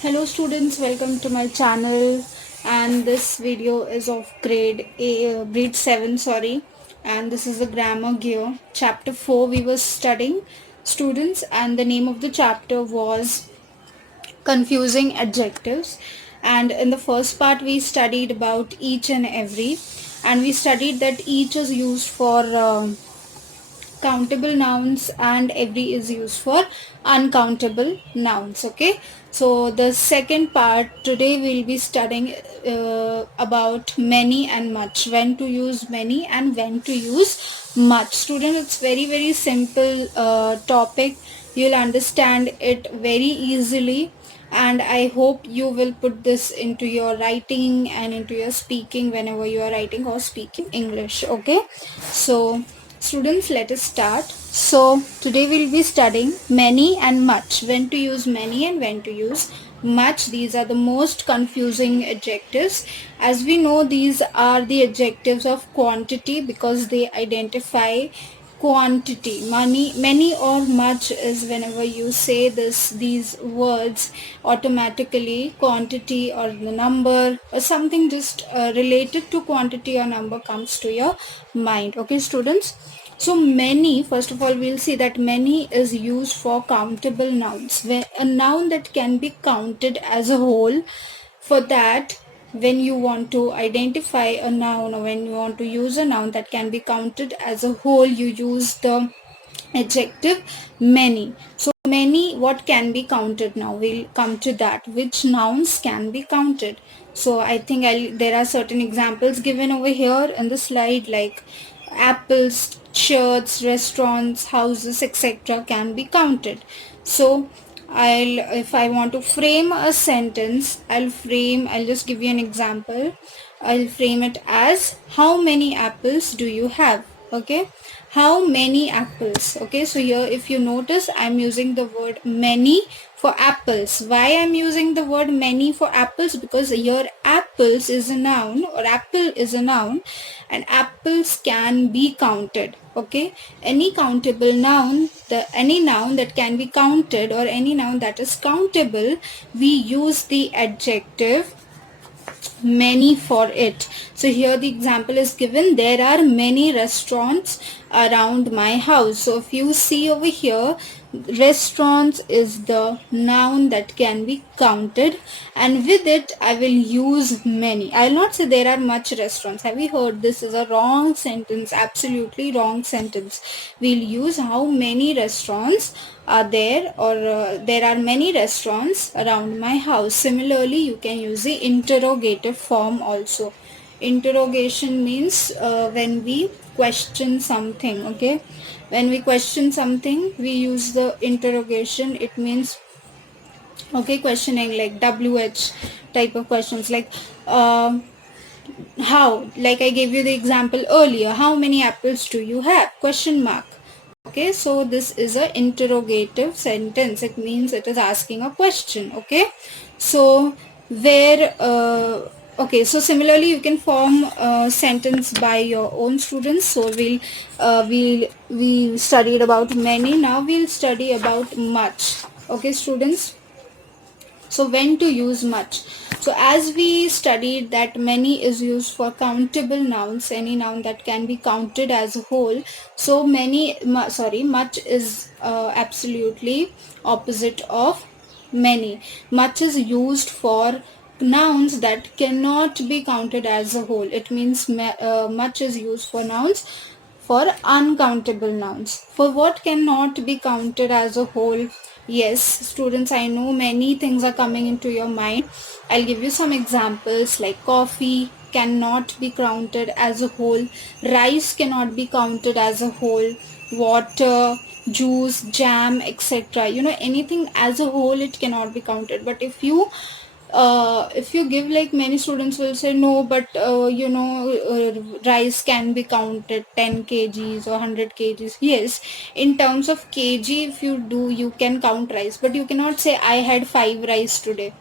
Hello students, welcome to my channel, and this video is of grade 7, sorry, and this is the grammar gear. Chapter 4 we were studying, students, and the name of the chapter was confusing adjectives. And in the first part we studied about each and every, and we studied that each is used for countable nouns and every is used for uncountable nouns. Okay, so the second part today we'll be studying about many and much, when to use many and when to use much. Students, it's very simple topic. You'll understand it very easily, and I hope you will put this into your writing and into your speaking whenever you are writing or speaking English. Okay, so students, let us start. So today we'll be studying many and much, when to use many and when to use much. These are the most confusing adjectives. As we know, these are the adjectives of quantity because they identify quantity. Many or much is whenever you say these words, automatically quantity or the number or something just related to quantity or number comes to your mind. Okay, students, so many, first of all we'll see that many is used for countable nouns, where a noun that can be counted as a whole. For that, when you want to identify a noun or when you want to use a noun that can be counted as a whole, you use the adjective many. So many, what can be counted? Now we'll come to that, which nouns can be counted. So I think there are certain examples given over here in the slide, like apples, shirts, restaurants, houses, etc. can be counted. So if I want to frame a sentence, I'll just give you an example. I'll frame it as, how many apples do you have? Okay, how many apples? Okay, so here if you notice, I'm using the word many for apples. Why I'm using the word many for apples? Because here apples is a noun, or apple is a noun, and apples can be counted. Okay, any countable noun, any noun that can be counted or any noun that is countable, we use the adjective many for it. So here the example is given, there are many restaurants around my house. So if you see over here, restaurants is the noun that can be counted, and with it I will use many. I will not say there are much restaurants. Have you heard? This is a wrong sentence, absolutely wrong sentence. We'll use how many restaurants are there, or there are many restaurants around my house. Similarly, you can use the interrogative form also. Interrogation means when we question something. Okay, when we question something, we use the interrogation. It means, okay, questioning, like WH type of questions, like how, like I gave you the example earlier, how many apples do you have? Question mark. Okay, so this is a interrogative sentence. It means it is asking a question. Okay, so where okay, so similarly you can form a sentence by your own, students. So we studied about many. Now we'll study about much. Okay, students, so when to use much? So as we studied that many is used for countable nouns, any noun that can be counted as a whole. So much is absolutely opposite of many. Much is used for nouns that cannot be counted as a whole. It means much is used for nouns, for uncountable nouns. For what cannot be counted as a whole? Yes, students, I know many things are coming into your mind. I'll give you some examples, like coffee cannot be counted as a whole, rice cannot be counted as a whole, water, juice, jam, etc. Anything as a whole, it cannot be counted. But if you give, like, many students will say no, but rice can be counted 10 kgs or 100 kgs. Yes, in terms of kg, if you do, you can count rice, but you cannot say I had 5 rice today.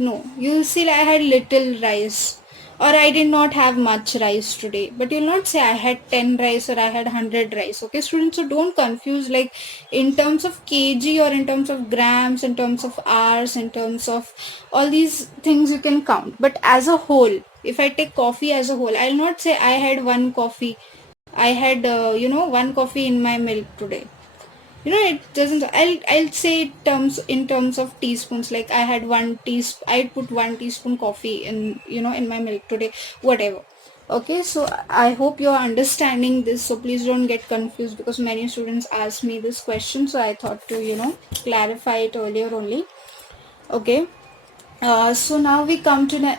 No, you will say I had little rice. or I did not have much rice today. But you'll not say I had 10 rice or I had 100 rice. Okay, students, so don't confuse like in terms of kg or in terms of grams, in terms of hours, in terms of all these things you can count. But as a whole, if I take coffee as a whole, I'll not say I had one coffee. I had, one coffee in my milk today. It doesn't. I'll say in terms of teaspoons. Like I had I'd put 1 teaspoon coffee in my milk today, whatever. Okay, so I hope you're understanding this, so please don't get confused, because many students ask me this question, so I thought to clarify it earlier only. Okay. So now we come to an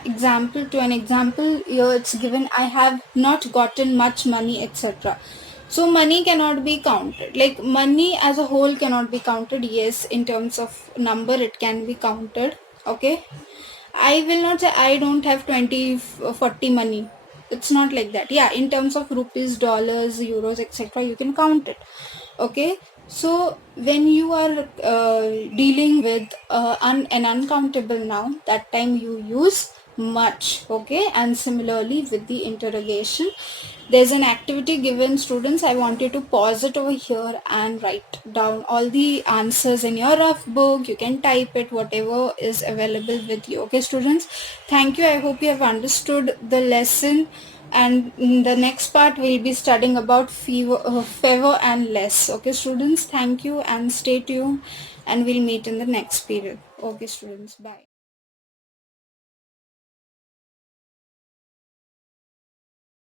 example here. It's given, I have not gotten much money, etc. So money cannot be counted, like money as a whole cannot be counted. Yes, in terms of number it can be counted. Okay, I will not say I don't have 20 40 money. It's not like that. Yeah, in terms of rupees, dollars, euros, etc., you can count it. Okay, so when you are dealing with an uncountable noun, that time you use much. Okay, and similarly with the interrogation, there's an activity given, students. I want you to pause it over here and write down all the answers in your rough book. You can type it, whatever is available with you. Okay, students, thank you. I hope you have understood the lesson, and in the next part we'll be studying about favor and less. Okay, students, thank you and stay tuned, and we'll meet in the next period. Okay, students, bye.